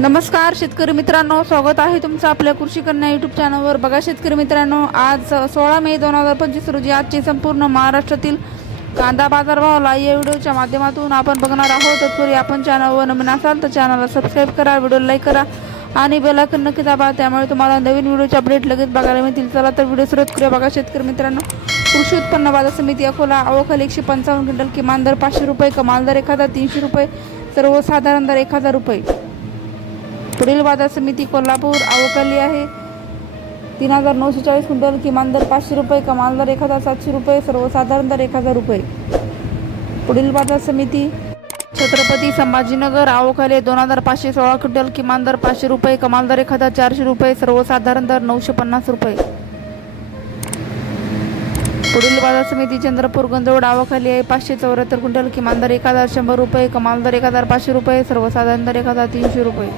नमस्कार शेतकरी मित्रांनो. स्वागत आहे तुमचं आपल्या कृषी कन्या यूट्यूब चॅनलवर बघा शेतकरी मित्रांनो आज सोळा मे दोन हजार पंचवीस रोजी आजचे संपूर्ण महाराष्ट्रातील कांदा बाजारभाव या व्हिडिओच्या माध्यमातून आपण बघणार आहोत. तत्पूर्वी आपण चॅनलवर नवीन असाल तर चॅनलला सबस्क्राईब करा व्हिडिओ लाईक करा आणि बेलायकन नक्की दाबा. त्यामुळे तुम्हाला नवीन व्हिडिओचे अपडेट लगेच बघायला मिळतील. चला तर व्हिडिओ सुरुवात करूया. बघा शेतकरी मित्रांनो कृषी उत्पन्न बाजार समिती अकोला अवखाली एकशे पंचावन्न क्विंटल किमान दर पाचशे रुपये कमाल दर एक हजार तीनशे रुपये सर्वसाधारण दर एक हजार रुपये. पुढील बाजार समिती कोल्हापूर अवकाली आहे. तीन हजार नऊशे चाळीस क्विंटल किमान दर पाचशे रुपये कमाल दर एक हजार सातशे रुपये सर्वसाधारण दर एक हजार रुपये. पुढील बाजार समिती. छत्रपती संभाजीनगर अवकाली दोन हजार पाचशे सोळा क्विंटल किमान दर पाचशे रुपये कमाल दर एक हजार चारशे रुपये सर्वसाधारण दर नऊशे पन्नास रुपये. पुढील बाजार समिती चंद्रपूर गंजवड आवाखाली आहे. पाचशे चौऱ्याहत्तर क्विंटल किमान दर एक हजार शंभर रुपये कमाल दर एक हजार पाचशे रुपये सर्वसाधारण दर एक हजार तीनशे रुपये.